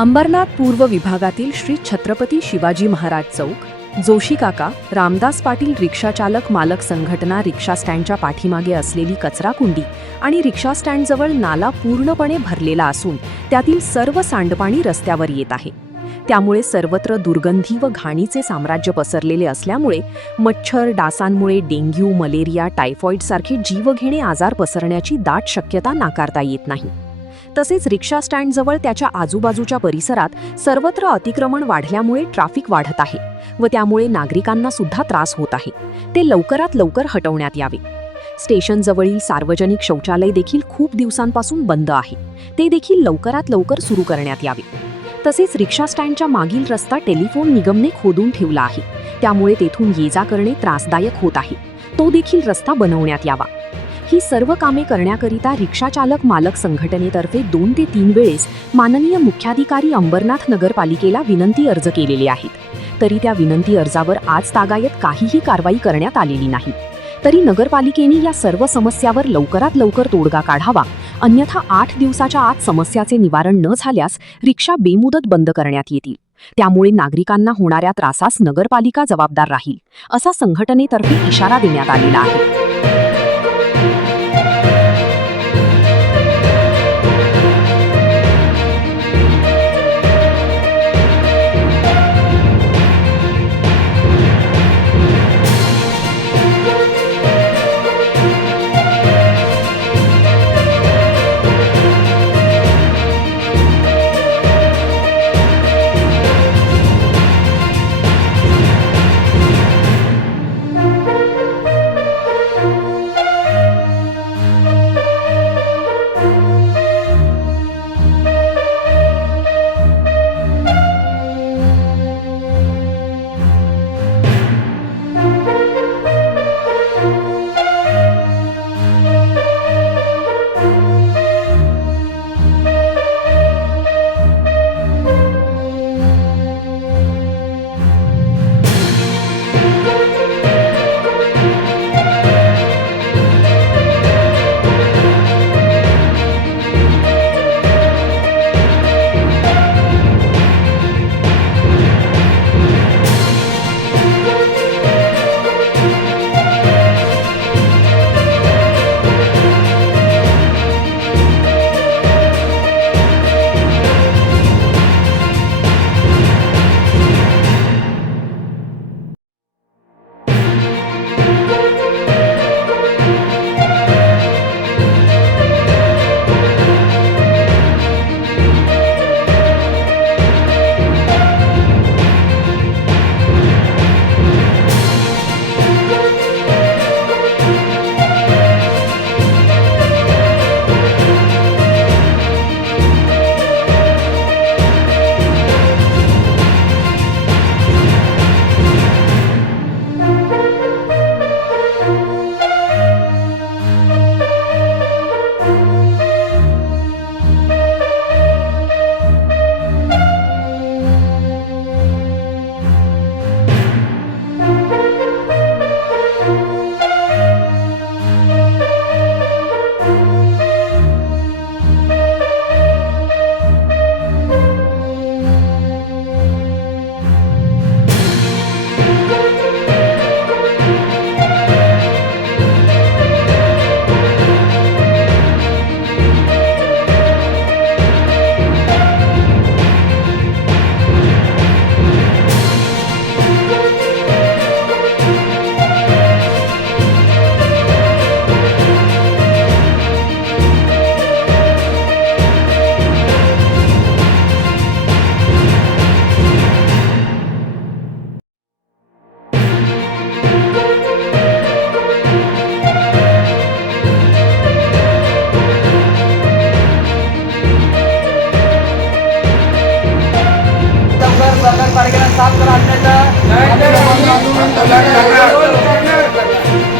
अंबरनाथ पूर्व विभागातील श्री छत्रपती शिवाजी महाराज चौक, जोशी काका, रामदास पाटील रिक्षाचालक मालक संघटना रिक्षा स्टँडच्या पाठीमागे असलेली कचराकुंडी आणि रिक्षा स्टँडजवळ नाला पूर्णपणे भरलेला असून त्यातील सर्व सांडपाणी रस्त्यावर येत आहे. त्यामुळे सर्वत्र दुर्गंधी व घाणीचे साम्राज्य पसरलेले असल्यामुळे मच्छर, डासांमुळे डेंग्यू, मलेरिया, टायफॉइड सारखे जीवघेणे आजार पसरण्याची दाट शक्यता नाकारता येत नाही. तसेच रिक्षा स्टँडजवळ त्याच्या आजूबाजूच्या परिसरात सर्वत्र अतिक्रमण वाढल्यामुळे ट्रॅफिक वाढत आहे व त्यामुळे नागरिकांना सुद्धा त्रास होत आहे. ते लवकरात लवकर हटवण्यात यावे. स्टेशनजवळील सार्वजनिक शौचालय देखील खूप दिवसांपासून बंद आहे. ते देखील लवकरात लवकर सुरू करण्यात यावे. तसेच रिक्षा स्टँडच्या मागील रस्ता टेलिफोन निगमने खोदून ठेवला आहे. त्यामुळे तेथून ये-जा करणे त्रासदायक होत आहे. तो देखील रस्ता बनवण्यात यावा. ही सर्व कामे करण्याकरिता रिक्षाचालक मालक संघटनेतर्फे 2 ते 3 वेळेस माननीय मुख्याधिकारी अंबरनाथ नगरपालिकेला विनंती अर्ज केलेले आहेत. तरी त्या विनंती अर्जावर आज तागायत काहीही कारवाई करण्यात आलेली नाही. तरी नगरपालिकेने या सर्व समस्यावर लवकरात लवकर तोडगा काढावा, अन्यथा 8 दिवसाच्या आत समस्याचे निवारण न झाल्यास रिक्षा बेमुदत बंद करण्यात येतील. त्यामुळे नागरिकांना होणाऱ्या त्रासास नगरपालिका जबाबदार राहील, असा संघटनेतर्फे इशारा देण्यात आलेला आहे.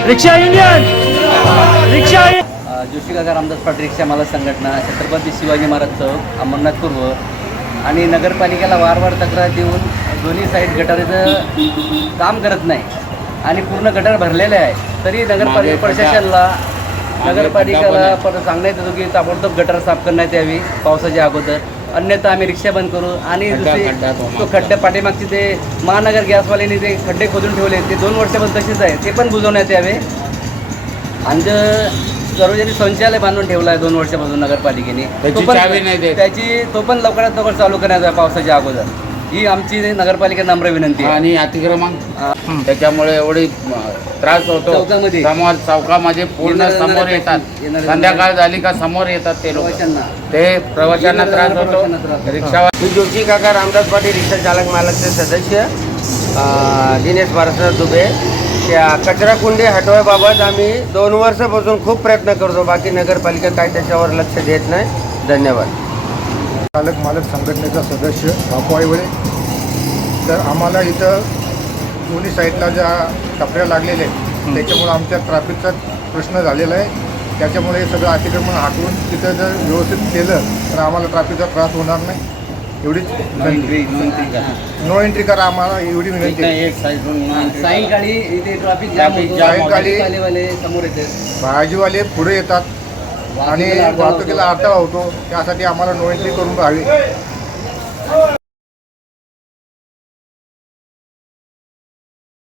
रिक्षा युनियन रिक्षा जोशी काका रामदास पाटील रिक्षा मालक संघटना छत्रपती शिवाजी महाराज चौक अंबरनाथ पूर्व आणि नगरपालिकेला वारंवार तक्रार देऊन दोन्ही साईड गटारीचं काम करत नाही आणि पूर्ण गटार भरलेले आहे. तरी नगरपालिका प्रशासनाला नगरपालिकेला सांगण्यात येतो की ताबडतोब गटार साफ करण्यात यावी पावसाच्या अगोदर. अन्यथा आम्ही रिक्षा बंद करू. आणि खड्डा दुसरी तो खड्डे पाठीमागचे ते महानगर गॅसवाल्यांनी ते खड्डे खोदून ठेवले ते 2 वर्षापासून तसेच आहे, ते पण बुजवण्यात यावे. आणि सर्वजणी शौचालय बांधून ठेवला आहे 2 वर्षापासून नगरपालिकेने, त्याची चावी नाही देत. तो पण लवकरात लवकर चालू करण्यात यावा पावसाच्या अगोदर. ही आमची नगरपालिका नम्र विनंती आहे. आणि अतिक्रमण त्याच्यामुळे एवढी त्रास होतो. चौकामध्ये. समोर चौकामध्ये पूर्ण समोर येतात. संध्याकाळ झाली का समोर येतात ते लोक. प्रवाशांना. ते प्रवाशांना त्रास प्रवाशांना त्रास होतो. होतो. रिक्षा मी जोशी काका रामदास पाटील रिक्षा चालक मालकचे सदस्य दिनेश भारतनाथ दुबे. त्या कचरा कुंडी हटवायबाबत आम्ही 2 वर्षापासून खूप प्रयत्न करतो. बाकी नगरपालिका काय त्याच्यावर लक्ष देत नाही. धन्यवाद. चालक मालक संघटनेचा सदस्य बापू आईवळे. तर आम्हाला इथं दोन्ही साईडला ज्या टपऱ्या लागलेल्या आहेत त्याच्यामुळे आमच्या ट्रॅफिकचा प्रश्न झालेला आहे. त्याच्यामुळे हे सगळं अतिक्रमण हटवून तिथं जर व्यवस्थित केलं तर आम्हाला ट्रॅफिकचा त्रास होणार नाही. एवढीच नो एंट्री करा आम्हाला एवढी विनंती आहे. एक साईडून सायंकाळी इथे ट्रॅफिक जाम होतो. सायंकाळी भाजीपालेवाले समोर येते. भाजीवाले पुढे येतात आणि वाहतुकीला अडथळा होतो. त्यासाठी आम्हाला नो एंट्री करून राहावी.